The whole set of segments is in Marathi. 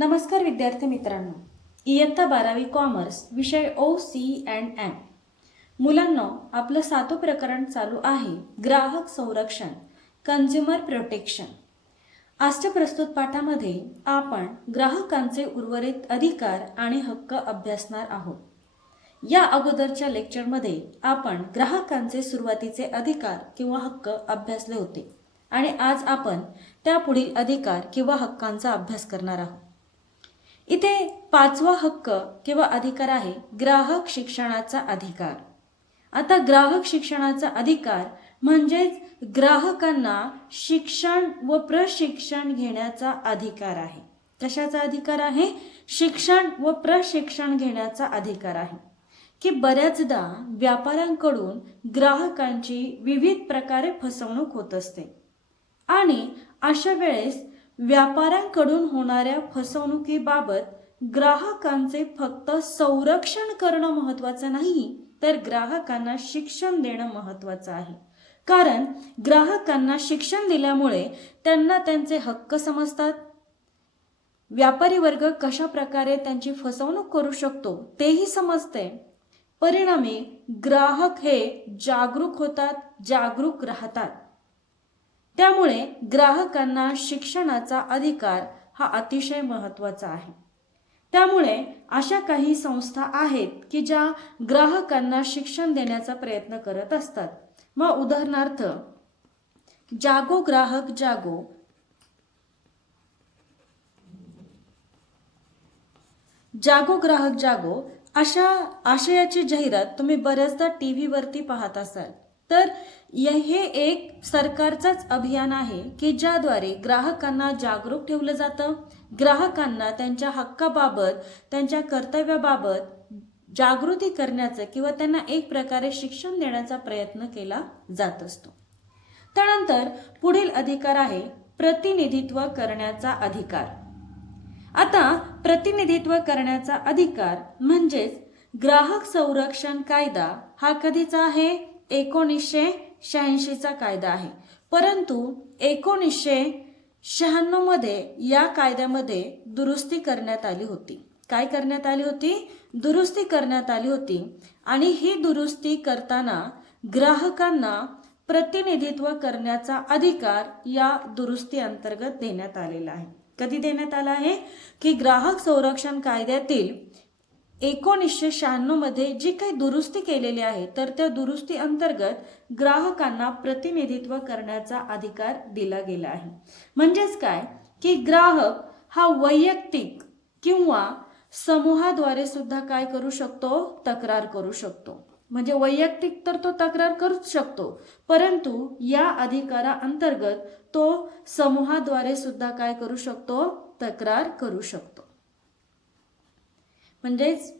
नमस्कार विद्यार्थी मित्रांनो, इयत्ता 12वी कॉमर्स विषय OC&M. मुलांनो, आपलं 7वं प्रकरण चालू आहे ग्राहक संरक्षण, कन्झ्युमर प्रोटेक्शन. आजच्या प्रस्तुत पाठामध्ये आपण ग्राहकांचे उर्वरित अधिकार आणि हक्क अभ्यासणार आहोत. या अगोदरच्या लेक्चरमध्ये आपण ग्राहकांचे सुरुवातीचे अधिकार किंवा हक्क अभ्यासले होते आणि आज आपण त्यापुढील अधिकार किंवा हक्कांचा अभ्यास करणार आहोत. इथे 5वा हक्क किंवा अधिकार आहे ग्राहक शिक्षणाचा अधिकार. आता ग्राहक शिक्षणाचा अधिकार म्हणजेच ग्राहकांना शिक्षण व प्रशिक्षण घेण्याचा अधिकार आहे. कशाचा अधिकार आहे? शिक्षण व प्रशिक्षण घेण्याचा अधिकार आहे. की बऱ्याचदा व्यापाऱ्यांकडून ग्राहकांची विविध प्रकारे फसवणूक होत असते आणि अशा वेळेस व्यापाऱ्यांकडून होणाऱ्या फसवणुकीबाबत ग्राहकांचे फक्त संरक्षण करणं महत्त्वाचं नाही, तर ग्राहकांना शिक्षण देणं महत्त्वाचं आहे. कारण ग्राहकांना शिक्षण दिल्यामुळे त्यांना त्यांचे हक्क समजतात. व्यापारी वर्ग कशा प्रकारे त्यांची फसवणूक करू शकतो तेही समजते. परिणामी ग्राहक हे जागरूक होतात, जागरूक राहतात. त्यामुळे ग्राहकांना शिक्षणाचा अधिकार हा अतिशय महत्त्वाचा आहे. त्यामुळे अशा काही संस्था आहेत की ज्या ग्राहकांना शिक्षण देण्याचा प्रयत्न करत असतात. मग उदाहरणार्थ जागो ग्राहक जागो, जागो ग्राहक जागो अशा आशयाची जाहिरात तुम्ही बऱ्याचदा TV वरती पाहत असाल. तर हे एक सरकारचाच अभियान आहे की ज्याद्वारे ग्राहकांना जागरूक ठेवलं जातं. ग्राहकांना त्यांच्या हक्काबाबत, त्यांच्या कर्तव्याबाबत जागृती करण्याचं किंवा त्यांना एक प्रकारे शिक्षण देण्याचा प्रयत्न केला जात असतो. त्यानंतर पुढील अधिकार आहे प्रतिनिधित्व करण्याचा अधिकार. आता प्रतिनिधित्व करण्याचा अधिकार म्हणजेच ग्राहक संरक्षण कायदा हा कधीचा आहे? 1986चा कायदा आहे. परंतु 1996 मध्ये या कायद्यामध्ये दुरुस्ती करण्यात आली होती. काय करण्यात आली होती? दुरुस्ती करण्यात आली होती. आणि ही दुरुस्ती करताना ग्राहकांना प्रतिनिधित्व करण्याचा अधिकार या दुरुस्ती अंतर्गत देण्यात आलेला आहे. कधी देण्यात आला आहे? की ग्राहक संरक्षण कायद्यातील 1996 मध्ये जी काही दुरुस्ती केलेली आहे तर त्या दुरुस्ती अंतर्गत ग्राहकांना प्रतिनिधित्व करण्याचा अधिकार दिला गेला आहे. म्हणजेच काय की ग्राहक हा वैयक्तिक किंवा समूहाद्वारे सुद्धा काय करू शकतो? तक्रार करू शकतो. म्हणजे वैयक्तिक तर तो तक्रार करूच शकतो, परंतु या अधिकारा अंतर्गत तो समूहाद्वारे सुद्धा काय करू शकतो? तक्रार करू शकतो. म्हणजेच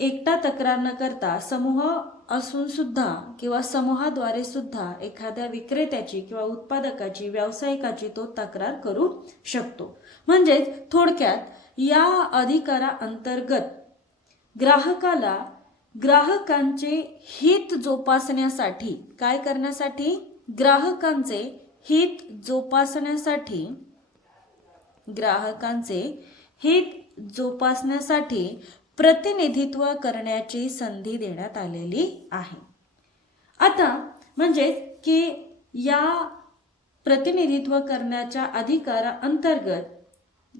एकटा तक्रार न करता समूह असून सुद्धा किंवा समूहाद्वारे सुद्धा एखाद्या विक्रेत्याची किंवा उत्पादकाची, व्यावसायिकाची तो तक्रार करू शकतो. म्हणजेच थोडक्यात या अधिकारा अंतर्गत ग्राहकाला ग्राहकांचे हित जोपासण्यासाठी काय करण्यासाठी? ग्राहकांचे हित जोपासण्यासाठी, ग्राहकांचे हित जोपासण्यासाठी प्रतिनिधित्व करण्याची संधी देण्यात आलेली आहे. आता म्हणजे की या प्रतिनिधित्व करण्याच्या अधिकारा अंतर्गत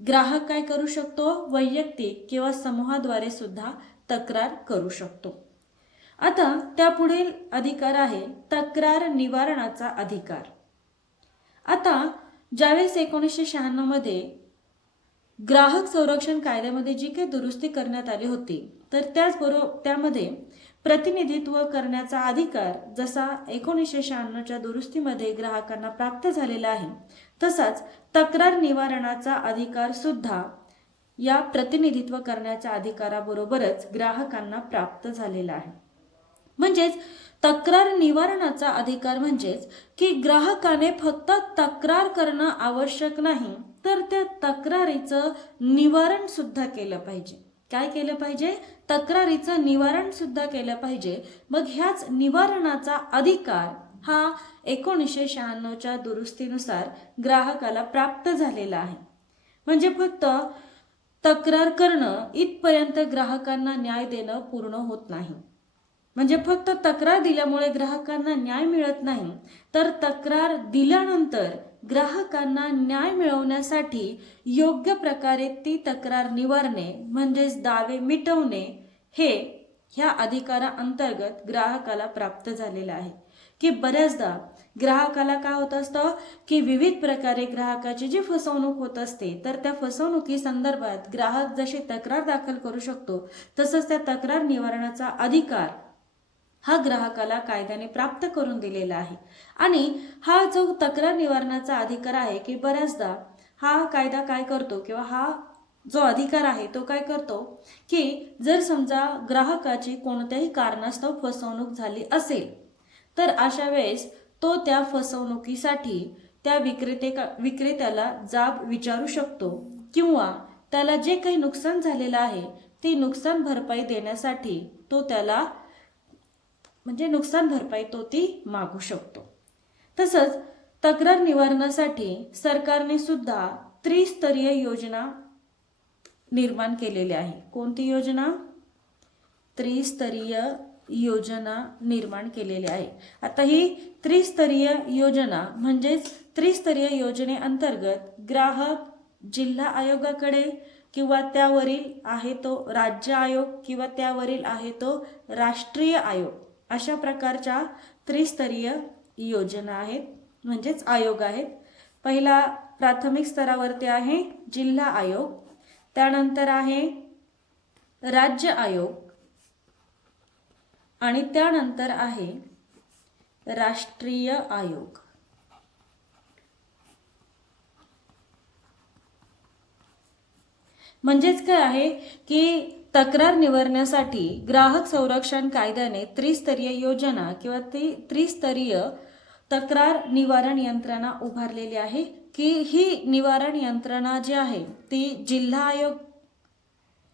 ग्राहक काय करू शकतो? वैयक्तिक किंवा समूहाद्वारे सुद्धा तक्रार करू शकतो. आता त्यापुढील अधिकार आहे तक्रार निवारणाचा अधिकार. आता ज्यावेळेस 1996 मध्ये ग्राहक संरक्षण कायद्यामध्ये जी काही दुरुस्ती करण्यात आली होती तर त्याचबरोबर त्यामध्ये प्रतिनिधित्व करण्याचा अधिकार जसा 1996च्या दुरुस्तीमध्ये ग्राहकांना प्राप्त झालेला आहे, तसाच तक्रार निवारणाचा अधिकार सुद्धा या प्रतिनिधित्व करण्याच्या अधिकाराबरोबरच ग्राहकांना प्राप्त झालेला आहे. म्हणजेच तक्रार निवारणाचा अधिकार म्हणजेच की ग्राहकाने फक्त तक्रार करणं आवश्यक नाही, तर त्या तक्रारीचं निवारण सुद्धा केलं पाहिजे. काय केलं पाहिजे? तक्रारीचं निवारण सुद्धा केलं पाहिजे. मग ह्याच निवारणाचा अधिकार हा 1996च्या दुरुस्तीनुसार ग्राहकाला प्राप्त झालेला आहे. म्हणजे फक्त तक्रार करणं इथपर्यंत ग्राहकांना न्याय देणं पूर्ण होत नाही. म्हणजे फक्त तक्रार दिल्यामुळे ग्राहकांना न्याय मिळत नाही, तर तक्रार दिल्यानंतर ग्राहकांना न्याय मिळवण्यासाठी योग्य प्रकारे ती तक्रार निवारणे म्हणजेच दावे मिटवणे हे ह्या अधिकाराअंतर्गत ग्राहकाला प्राप्त झालेलं आहे. की बऱ्याचदा ग्राहकाला काय होत असतं की विविध प्रकारे ग्राहकाची जी फसवणूक होत असते, तर त्या फसवणुकी संदर्भात ग्राहक जशी तक्रार दाखल करू शकतो, तसंच त्या तक्रार निवारणाचा अधिकार हा ग्राहकाला कायद्याने प्राप्त करून दिलेला आहे. आणि हा जो तक्रार निवारणाचा अधिकार आहे की बऱ्याचदा हा कायदा काय करतो किंवा हा जो अधिकार आहे तो काय करतो की जर समजा ग्राहकाची कोणत्याही कारणास्तव फसवणूक झाली असेल, तर अशा वेळेस तो त्या फसवणुकीसाठी त्या विक्रेत्याला जाब विचारू शकतो किंवा त्याला जे काही नुकसान झालेलं आहे ते नुकसान भरपाई देण्यासाठी तो त्याला म्हणजे नुकसान भरपाई तो ती मागू शकतो. तसंच तक्रार निवारणासाठी सरकारने सुद्धा त्रिस्तरीय योजना निर्माण केलेली आहे. कोणती योजना? त्रिस्तरीय योजना निर्माण केलेली आहे. आता ही त्रिस्तरीय योजना म्हणजेच त्रिस्तरीय योजनेअंतर्गत ग्राहक जिल्हा आयोगाकडे किंवा त्यावरील आहे तो राज्य आयोग किंवा त्यावरील आहे तो राष्ट्रीय आयोग, अशा प्रकारच्या त्रिस्तरीय योजना आहेत म्हणजेच आयोग आहेत. पहिला प्राथमिक स्तरावरती आहे जिल्हा आयोग, त्यानंतर आहे राज्य आयोग आणि त्यानंतर आहे राष्ट्रीय आयोग. म्हणजेच काय आहे की तक्रार निवारण्यासाठी ग्राहक संरक्षण कायद्याने त्रिस्तरीय योजना किंवा त्रिस्तरीय तक्रार निवारण यंत्रणा उभारलेली आहे की ही निवारण यंत्रणा जी आहे ती जिल्हा आयोग,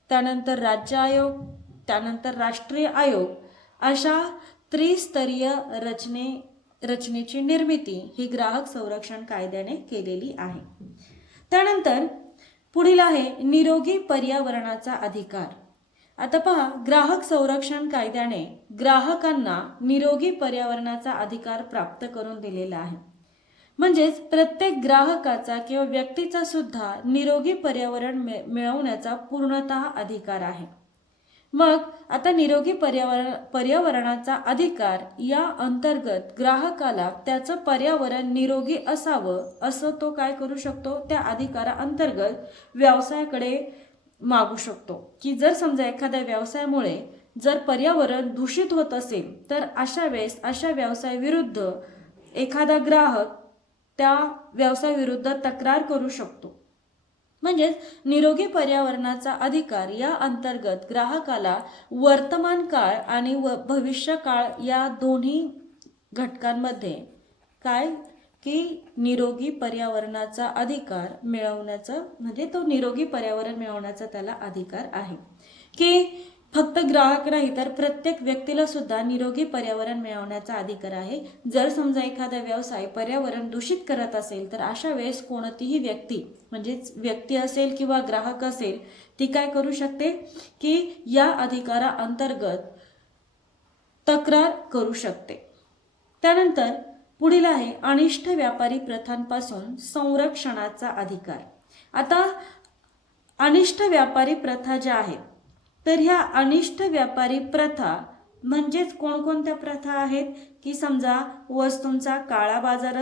त्यानंतर राज्य आयोग, त्यानंतर राष्ट्रीय आयोग अशा त्रिस्तरीय रचनेची निर्मिती ही ग्राहक संरक्षण कायद्याने केलेली आहे. त्यानंतर पुढील आहे निरोगी पर्यावरणाचा अधिकार. आता पहा, ग्राहक संरक्षण कायद्याने ग्राहकांना निरोगी पर्यावरणाचा अधिकार प्राप्त करून दिलेला आहे. म्हणजेच प्रत्येक ग्राहकाचा किंवा व्यक्तीचा सुद्धा निरोगी पर्यावरण मिळवण्याचा पूर्णतः अधिकार आहे. मग आता निरोगी पर्यावरणाचा अधिकार या अंतर्गत ग्राहकाला त्याचं पर्यावरण निरोगी असावं असं तो काय करू शकतो, त्या अधिकाराअंतर्गत व्यवसायाकडे मागू शकतो. की जर समजा एखाद्या व्यवसायामुळे जर पर्यावरण दूषित होत असेल, तर अशा वेळेस अशा व्यवसायाविरुद्ध एखादा ग्राहक त्या व्यवसायाविरुद्ध तक्रार करू शकतो. म्हणजेच निरोगी पर्यावरणाचा अधिकार या अंतर्गत ग्राहकाला वर्तमान काळ आणि भविष्य काळ या दोन्ही घटकांमध्ये काय की निरोगी पर्यावरणाचा अधिकार मिळवण्याचा म्हणजे तो निरोगी पर्यावरण मिळवण्याचा त्याला अधिकार आहे. की फक्त ग्राहक नाही तर प्रत्येक व्यक्तीला सुद्धा निरोगी पर्यावरण मिळवण्याचा अधिकार आहे. जर समजा एखादा व्यवसाय पर्यावरण दूषित करत असेल, तर अशा वेळेस कोणतीही व्यक्ती म्हणजेच व्यक्ती असेल किंवा ग्राहक असेल ती काय करू शकते की या अधिकाराअंतर्गत तक्रार करू शकते. त्यानंतर पुढील आहे अनिष्ट व्यापारी प्रथांपासून संरक्षणाचा अधिकार. आता अनिष्ट व्यापारी प्रथा ज्या आहेत, तर ह्या अनिष्ट व्यापारी प्रथा म्हणजेच कोणकोणत्या प्रथा आहेत की समजा वस्तूंचा काळा बाजार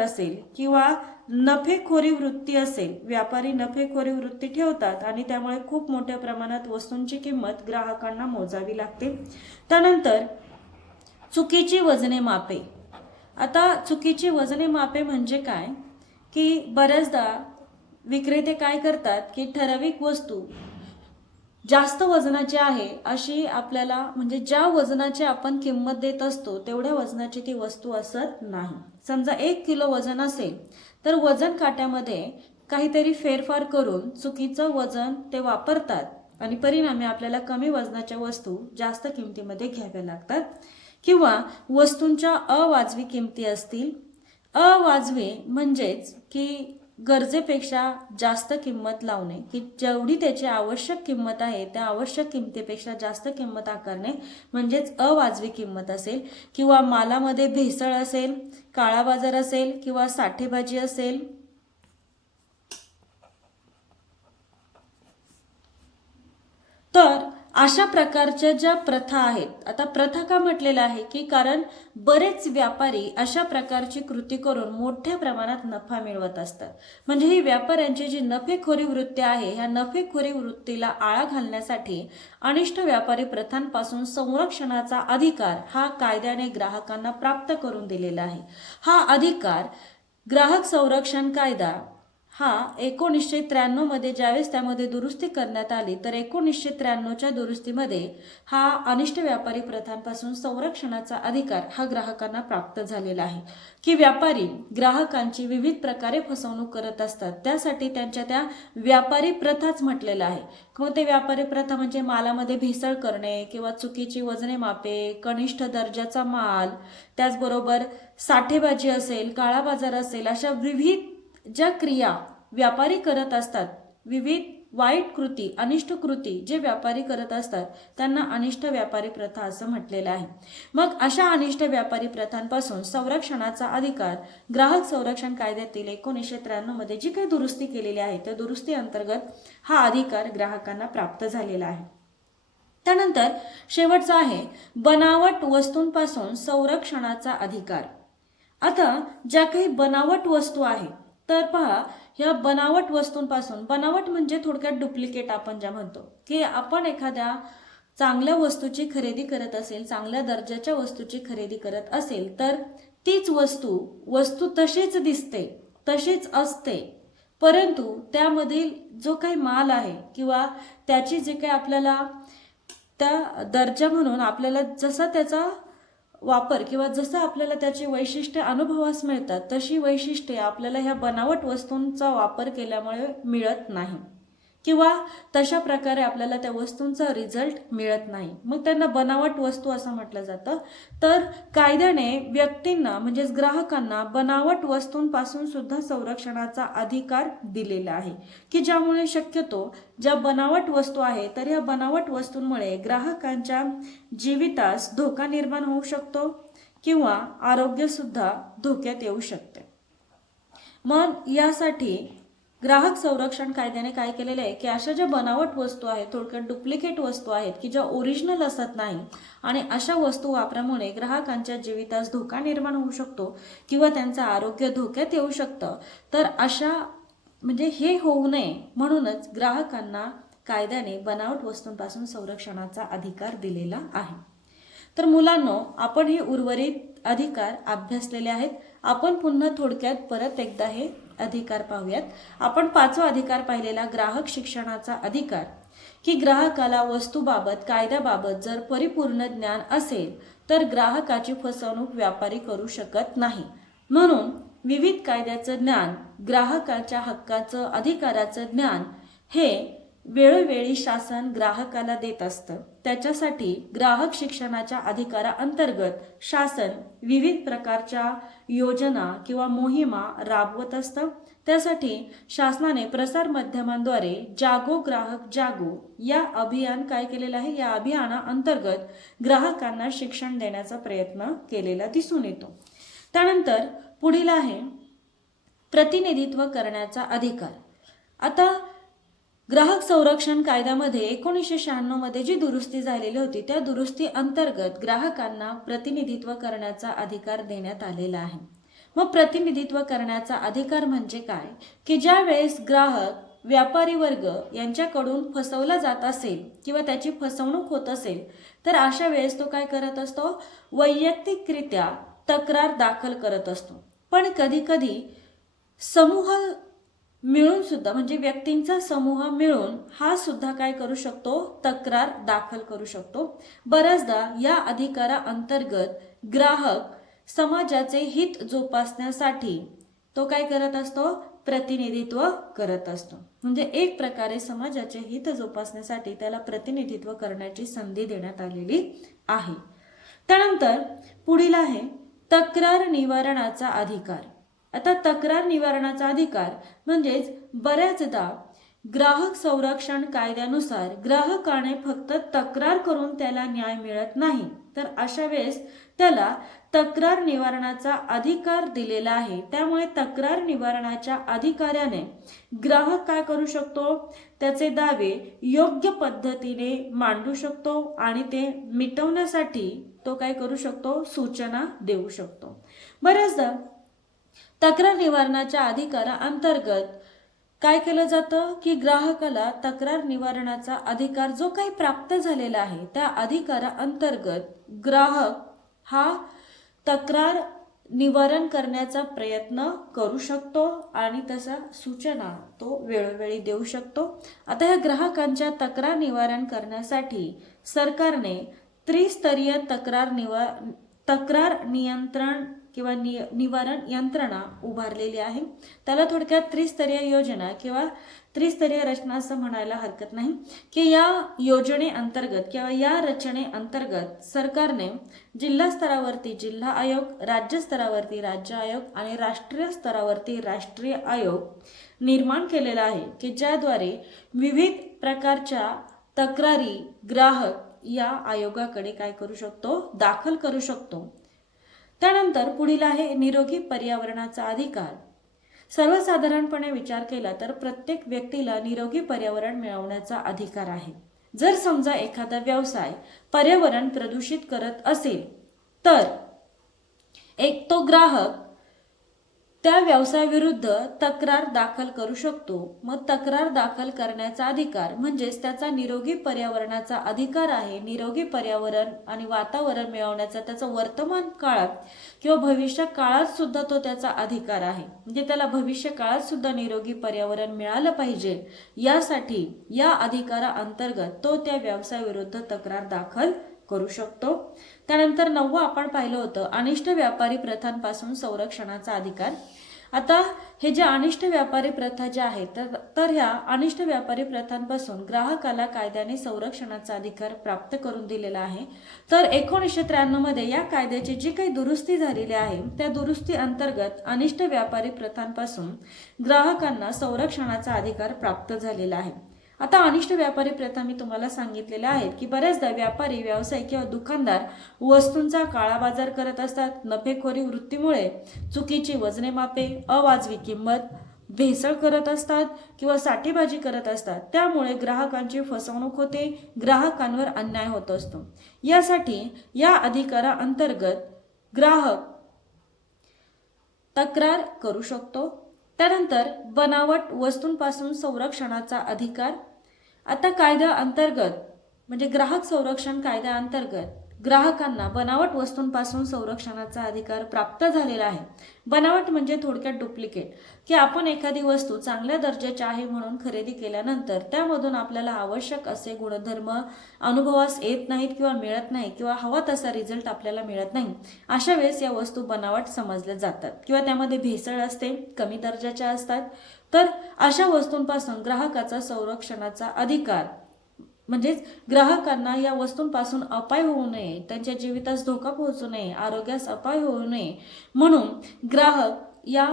असेल, किंवा नफेखोरी वृत्ती असेल, व्यापारी नफेखोरी वृत्ती ठेवतात आणि त्यामुळे खूप मोठ्या प्रमाणात वस्तूंची किंमत ग्राहकांना मोजावी लागते. त्यानंतर चुकीची वजने मापे. आता चुकीची वजने मापे म्हणजे काय की बऱ्याचदा विक्रेते काय करतात की ठराविक वस्तू जास्त वजनाची आहे अशी आपल्याला म्हणजे ज्या वजनाची आपण किंमत देत असतो तेवढ्या वजनाची ती वस्तू असत नाही. समजा 1 किलो वजन असेल तर वजन काट्यामध्ये काहीतरी फेरफार करून चुकीचं वजन ते वापरतात आणि परिणामी आपल्याला कमी वजनाच्या वस्तू जास्त किमतीमध्ये घ्याव्या लागतात. किंवा वस्तूंच्या अवाजवी किमती असतील अवाजवी म्हणजेच की गरजेपेक्षा जास्त किंमत लावणे, की जेवढी त्याची आवश्यक किंमत आहे त्या आवश्यक किमतीपेक्षा जास्त किंमत आकारणे म्हणजेच अवाजवी किंमत असेल, किंवा मालामध्ये भेसळ असेल, काळा बाजार असेल किंवा साठेबाजी असेल, तर अशा प्रकारच्या ज्या प्रथा आहेत, आता प्रथा का म्हटलेलं आहे की कारण बरेच व्यापारी अशा प्रकारची कृती करून मोठ्या प्रमाणात नफा मिळवत असतात. म्हणजे ही व्यापाऱ्यांची जी नफेखोरी वृत्ती आहे, ह्या नफेखोरी वृत्तीला आळा घालण्यासाठी अनिष्ट व्यापारी प्रथांपासून संरक्षणाचा अधिकार हा कायद्याने ग्राहकांना प्राप्त करून दिलेला आहे. हा अधिकार ग्राहक संरक्षण कायदा हा 1993 मध्ये ज्यावेळेस त्यामध्ये दुरुस्ती करण्यात आली, तर 1993च्या दुरुस्तीमध्ये हा अनिष्ट व्यापारी प्रथांपासून संरक्षणाचा अधिकार हा ग्राहकांना प्राप्त झालेला आहे, की व्यापारी ग्राहकांची विविध प्रकारे फसवणूक करत असतात. त्यासाठी त्यांच्या त्या व्यापारी प्रथाच म्हटलेलं आहे. कोणते व्यापारी प्रथा म्हणजे मालामध्ये भेसळ करणे किंवा चुकीची वजने मापे, कनिष्ठ दर्जाचा माल, त्याचबरोबर साठेबाजी असेल, काळा बाजार असेल, अशा विविध ज्या क्रिया व्यापारी करत असतात, विविध वाईट कृती, अनिष्ट कृती जे व्यापारी करत असतात त्यांना अनिष्ट व्यापारी प्रथा असं म्हटलेलं आहे. मग अशा अनिष्ट व्यापारी प्रथांपासून संरक्षणाचा अधिकार ग्राहक संरक्षण कायद्यातील 1993 मध्ये जी काही दुरुस्ती केलेली आहे त्या दुरुस्ती अंतर्गत हा अधिकार ग्राहकांना प्राप्त झालेला आहे. त्यानंतर शेवटचा आहे बनावट वस्तूंपासून संरक्षणाचा अधिकार. आता ज्या काही बनावट वस्तू आहेत, तर पहा, ह्या बनावट वस्तूंपासून, बनावट म्हणजे थोडक्यात डुप्लिकेट आपण ज्या म्हणतो, की आपण एखाद्या चांगल्या वस्तूची खरेदी करत असेल, चांगल्या दर्जाच्या वस्तूची खरेदी करत असेल, तर तीच वस्तू तशीच दिसते, तशीच असते, परंतु त्यामधील जो काही माल आहे किंवा त्याची जे काही आपल्याला त्या दर्जा म्हणून आपल्याला जसा त्याचा वापर किंवा जसं आपल्याला त्याची वैशिष्ट्ये अनुभवास मिळतात, तशी वैशिष्ट्ये आपल्याला ह्या बनावट वस्तूंचा वापर केल्यामुळे मिळत नाही, किंवा तशा प्रकारे आपल्याला त्या वस्तूंचा रिझल्ट मिळत नाही. मग त्यांना बनावट वस्तू असं म्हटलं जातं. तर कायद्याने व्यक्तींना म्हणजेच ग्राहकांना बनावट वस्तूंपासून सुद्धा संरक्षणाचा अधिकार दिलेला आहे, की ज्यामुळे शक्यतो ज्या बनावट वस्तू आहेत, तर या बनावट वस्तूंमुळे ग्राहकांच्या जीवितास धोका निर्माण होऊ शकतो किंवा आरोग्य सुद्धा धोक्यात येऊ शकते. मग यासाठी ग्राहक संरक्षण कायद्याने काय केलेलं आहे, की अशा ज्या बनावट वस्तू आहेत, थोडक्यात डुप्लिकेट वस्तू आहेत, की ज्या ओरिजिनल असत नाही, आणि अशा वस्तू वापरामुळे ग्राहकांच्या जीवितास धोका निर्माण होऊ शकतो किंवा त्यांचं आरोग्य धोक्यात येऊ शकतं. तर अशा म्हणजे हे होऊ नये म्हणूनच ग्राहकांना कायद्याने बनावट वस्तूंपासून संरक्षणाचा अधिकार दिलेला आहे. तर मुलांनो, आपण हे उर्वरित अधिकार अभ्यासलेले आहेत. आपण पुन्हा थोडक्यात परत एकदा हे अधिकार पाहूयात. आपण 5वा अधिकार पाहिलेला ग्राहक शिक्षणाचा अधिकार, की ग्राहकाला वस्तूबाबत कायद्याबाबत जर परिपूर्ण ज्ञान असेल तर ग्राहकाची फसवणूक व्यापारी करू शकत नाही. म्हणून विविध कायद्याचं ज्ञान, ग्राहकाच्या हक्काचं, अधिकाराचं ज्ञान हे वेळोवेळी शासन ग्राहकाला देत असतं. त्याच्यासाठी ग्राहक शिक्षणाच्या अधिकाराअंतर्गत शासन विविध प्रकारच्या योजना किंवा मोहिमा राबवत असतं. त्यासाठी शासनाने प्रसार माध्यमांद्वारे जागो ग्राहक जागो या अभियान काय केलेलं आहे, या अभियानाअंतर्गत ग्राहकांना शिक्षण देण्याचा प्रयत्न केलेला दिसून येतो. त्यानंतर पुढील आहे प्रतिनिधित्व करण्याचा अधिकार. आता ग्राहक संरक्षण कायद्यामध्ये 1996 मध्ये जी दुरुस्ती झालेली होती, त्या दुरुस्ती अंतर्गत ग्राहकांना प्रतिनिधित्व करण्याचा अधिकार देण्यात आलेला आहे. मग प्रतिनिधित्व करण्याचा अधिकार म्हणजे काय, की ज्या वेळेस ग्राहक व्यापारी वर्ग यांच्याकडून फसवला जात असेल किंवा त्याची फसवणूक होत असेल, तर अशा वेळेस तो काय करत असतो, वैयक्तिकरित्या तक्रार दाखल करत असतो. पण कधी कधी समूह मिळून सुद्धा, म्हणजे व्यक्तींचा समूह मिळून हा सुद्धा काय करू शकतो, तक्रार दाखल करू शकतो. बऱ्याचदा या अधिकाराअंतर्गत ग्राहक समाजाचे हित जोपासण्यासाठी तो काय करत असतो, प्रतिनिधित्व करत असतो. म्हणजे एक प्रकारे समाजाचे हित जोपासण्यासाठी त्याला प्रतिनिधित्व करण्याची संधी देण्यात आलेली आहे. त्यानंतर पुढील आहे तक्रार निवारणाचा अधिकार. आता तक्रार निवारणाचा अधिकार म्हणजेच बऱ्याचदा ग्राहक संरक्षण कायद्यानुसार ग्राहकाने फक्त तक्रार करून त्याला न्याय मिळत नाही, तर अशा वेळेस त्याला तक्रार निवारणाचा अधिकार दिलेला आहे. त्यामुळे तक्रार निवारणाच्या अधिकाऱ्याने ग्राहक काय करू शकतो, त्याचे दावे योग्य पद्धतीने मांडू शकतो आणि ते मिटवण्यासाठी तो काय करू शकतो, सूचना देऊ शकतो. बऱ्याचदा तक्रार निवारणाच्या अधिकाराअंतर्गत काय केलं जातं की ग्राहकाला तक्रार निवारणाचा अधिकार जो काही प्राप्त झालेला आहे त्या अधिकाराअंतर्गत ग्राहक हा तक्रार निवारण करण्याचा प्रयत्न करू शकतो आणि तसा सूचना तो वेळोवेळी देऊ शकतो. आता ह्या ग्राहकांच्या तक्रार निवारण करण्यासाठी सरकारने त्रिस्तरीय तक्रार नियंत्रण किंवा निवारण यंत्रणा उभारलेली आहे. त्याला थोडक्यात त्रिस्तरीय योजना किंवा त्रिस्तरीय रचना असं म्हणायला हरकत नाही की या योजनेअंतर्गत किंवा या रचनेअंतर्गत सरकारने जिल्हा स्तरावरती जिल्हा आयोग, राज्य स्तरावरती राज्य आयोग आणि राष्ट्रीय स्तरावरती राष्ट्रीय आयोग निर्माण केलेला आहे की ज्याद्वारे विविध प्रकारच्या तक्रारी ग्राहक या आयोगाकडे काय करू शकतो, दाखल करू शकतो. त्यानंतर पुढील आहे निरोगी पर्यावरणाचा अधिकार. सर्वसाधारणपणे विचार केला तर प्रत्येक व्यक्तीला निरोगी पर्यावरण मिळवण्याचा अधिकार आहे. जर समजा एखादा व्यवसाय पर्यावरण प्रदूषित करत असेल तर तो ग्राहक त्या व्यवसायाविरुद्ध तक्रार दाखल करू शकतो. मग तक्रार दाखल करण्याचा अधिकार म्हणजेच त्याचा निरोगी पर्यावरणाचा अधिकार आहे. निरोगी पर्यावरण आणि वातावरण मिळवण्याचा त्याचा वर्तमान काळात किंवा भविष्य काळात सुद्धा तो त्याचा अधिकार आहे. म्हणजे त्याला भविष्य काळात सुद्धा निरोगी पर्यावरण मिळालं पाहिजे यासाठी या अधिकाराअंतर्गत तो त्या व्यवसायाविरुद्ध तक्रार दाखल करू शकतो. त्यानंतर 9 आपण पाहिलं होतं अनिष्ट व्यापारी प्रथांपासून संरक्षणाचा अधिकार. आता हे जे अनिष्ट व्यापारी प्रथा ज्या आहेत तर ह्या अनिष्ट व्यापारी प्रथांपासून ग्राहकाला कायद्याने संरक्षणाचा अधिकार प्राप्त करून दिलेला आहे. तर 1993 मध्ये या कायद्याची जी काही दुरुस्ती झालेली आहे त्या दुरुस्ती अंतर्गत अनिष्ट व्यापारी प्रथांपासून ग्राहकांना संरक्षणाचा अधिकार प्राप्त झालेला आहे. आता अनिष्ट व्यापारी प्रथा मी तुम्हाला सांगितलेल्या आहेत की बऱ्याचदा व्यापारी, व्यावसायिक किंवा दुकानदार वस्तूंचा काळाबाजार करत असतात. नफेखोरी वृत्तीमुळे चुकीची वजने मापे, अवाजवी किंमत, भेसळ करत असतात किंवा साठेबाजी करत असतात. त्यामुळे ग्राहकांची फसवणूक होते, ग्राहकांवर अन्याय होत असतो. यासाठी या अधिकाराअंतर्गत ग्राहक तक्रार करू शकतो. त्यानंतर बनावट वस्तूंपासून संरक्षणाचा अधिकार. आता कायद्या अंतर्गत म्हणजे ग्राहक संरक्षण कायद्याअंतर्गत ग्राहकांना बनावट वस्तूंपासून संरक्षणाचा अधिकार प्राप्त झालेला आहे. बनावट म्हणजे थोडक्यात डुप्लिकेट, की आपण एखादी वस्तू चांगल्या दर्जाची आहे म्हणून खरेदी केल्यानंतर त्यामधून आपल्याला आवश्यक असे गुणधर्म अनुभवास येत नाहीत किंवा मिळत नाही किंवा हवा तसा रिझल्ट आपल्याला मिळत नाही. अशा वेळेस या वस्तू बनावट समजल्या जातात किंवा त्यामध्ये भेसळ असते, कमी दर्जाच्या असतात. तर अशा वस्तूंपासून ग्राहकाचा संरक्षणाचा अधिकार म्हणजेच ग्राहकांना या वस्तूंपासून अपाय होऊ नये, त्यांच्या जीवितास धोका पोहोचू नये, आरोग्यास अपाय होऊ नये म्हणून ग्राहक या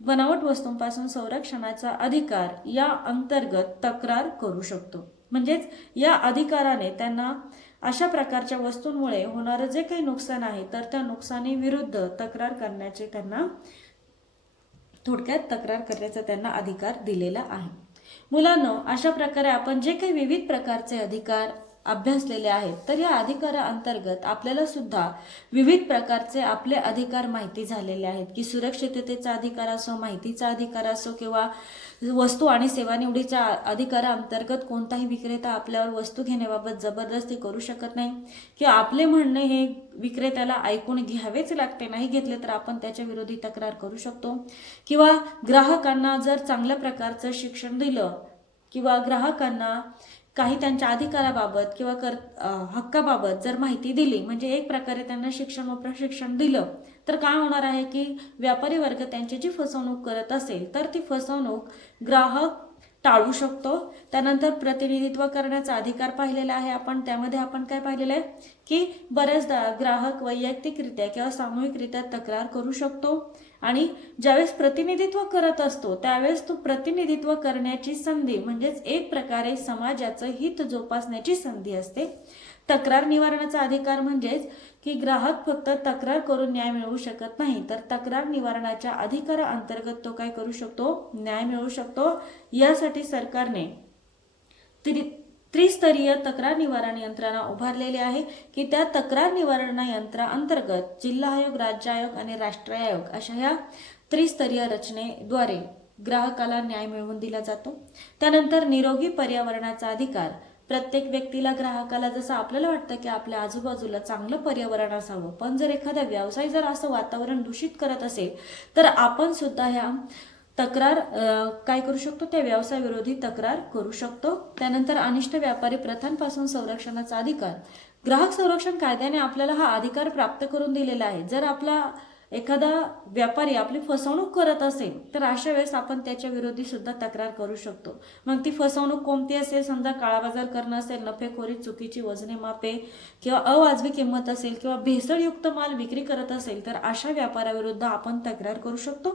बनावट वस्तूंपासून संरक्षणाचा अधिकार या अंतर्गत तक्रार करू शकतो. म्हणजेच या अधिकाराने त्यांना अशा प्रकारच्या वस्तूंमुळे होणारं जे काही नुकसान आहे तर त्या नुकसानीविरुद्ध तक्रार करण्याचे त्यांना थोडक्यात तक्रार करण्याचा त्यांना अधिकार दिलेला आहे. मुलांनो, अशा प्रकारे आपण जे काही विविध प्रकारचे अधिकार अभ्यासलेले आहेत तर या अधिकाराअंतर्गत आपल्याला सुद्धा विविध प्रकारचे आपले अधिकार माहिती झालेले आहेत की सुरक्षिततेचा अधिकार असो, माहितीचा अधिकार असो किंवा वस्तू आणि सेवा निवडीच्या अधिकाराअंतर्गत कोणताही विक्रेता आपल्यावर वस्तू घेण्याबाबत जबरदस्ती करू शकत नाही किंवा आपले म्हणणे हे विक्रेत्याला ऐकून घ्यावेच लागते, नाही घेतले तर आपण त्याच्या विरोधी तक्रार करू शकतो. किंवा ग्राहकांना जर चांगल्या प्रकारचं शिक्षण दिलं किंवा ग्राहकांना काही त्यांच्या अधिकाराबाबत किंवा हक्काबाबत जर माहिती दिली म्हणजे एक प्रकारे त्यांना शिक्षण व प्रशिक्षण दिलं तर काय होणार आहे की व्यापारी वर्ग त्यांची जी फसवणूक करत असेल तर ती फसवणूक ग्राहक टाळू शकतो. त्यानंतर प्रतिनिधित्व करण्याचा अधिकार पाहिलेला आहे आपण. त्यामध्ये आपण काय पाहिलेलं आहे की बऱ्याचदा ग्राहक वैयक्तिकरित्या किंवा सामूहिकरित्या तक्रार करू शकतो आणि ज्यावेळेस प्रतिनिधित्व करत असतो त्यावेळेस तो प्रतिनिधित्व करण्याची संधी म्हणजेच एक प्रकारे समाजाचं हित जोपासण्याची संधी असते. तक्रार निवारणाचा अधिकार म्हणजेच की ग्राहक फक्त तक्रार करून न्याय मिळवू शकत नाही, तर तक्रार निवारणाच्या अधिकाराअंतर्गत तो काय करू शकतो, न्याय मिळवू शकतो. यासाठी सरकारने त्रिस्तरीय तक्रार निवारण यंत्रणा उभारलेली आहे की त्या तक्रार निवारण यंत्राअंतर्गत जिल्हा आयोग, राज्य आयोग आणि राष्ट्रीय आयोग अशा ह्या त्रिस्तरीय रचनेद्वारे ग्राहकाला न्याय मिळवून दिला जातो. त्यानंतर निरोगी पर्यावरणाचा अधिकार. प्रत्येक व्यक्तीला, ग्राहकाला जसं आपल्याला वाटतं की आपल्या आजूबाजूला चांगलं पर्यावरण असावं, पण जर एखादा व्यवसाय जर असं वातावरण दूषित करत असेल तर आपण सुद्धा ह्या तक्रार काय करू शकतो, त्या व्यवसायाविरोधी तक्रार करू शकतो. त्यानंतर अनिष्ट व्यापारी प्रथांपासून संरक्षणाचा अधिकार. ग्राहक संरक्षण कायद्याने आपल्याला हा अधिकार प्राप्त करून दिलेला आहे. जर आपला एखादा व्यापारी आपली फसवणूक करत असेल तर अशा वेळेस आपण त्याच्या विरोधी सुद्धा तक्रार करू शकतो. मग ती फसवणूक कोणती असेल, समजा काळा बाजार करणं असेल, नफेखोरी, चुकीची वजने मापे किंवा अवाजवी किंमत असेल किंवा भेसळयुक्त माल विक्री करत असेल तर अशा व्यापाराविरुद्ध आपण तक्रार करू शकतो.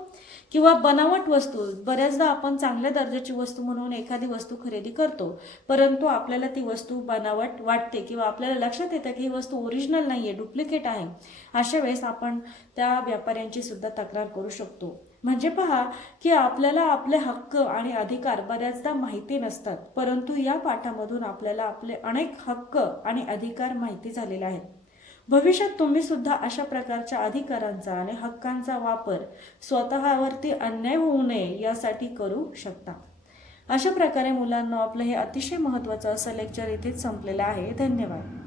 किंवा बनावट वस्तू, बऱ्याचदा आपण चांगल्या दर्जाची वस्तू म्हणून एखादी वस्तू खरेदी करतो परंतु आपल्याला ती वस्तू बनावट वाटते किंवा आपल्याला लक्षात येतं की ही वस्तू ओरिजिनल नाहीये, डुप्लिकेट आहे. अशा वेळेस आपण त्या व्यापाऱ्यांची सुद्धा तक्रार करू शकतो. म्हणजे पहा की आपल्याला आपले हक्क आणि अधिकार बऱ्याचदा माहिती नसतात, परंतु या पाठामधून आपल्याला आपले अनेक हक्क आणि अधिकार माहिती झालेले आहेत. भविष्यात तुम्ही सुद्धा अशा प्रकारच्या अधिकारांचा आणि हक्कांचा वापर स्वतःवरती अन्याय होऊ नये यासाठी करू शकता. अशा प्रकारे मुलांना आपलं हे अतिशय महत्त्वाचं असं लेक्चर इथेच संपलेलं आहे. धन्यवाद.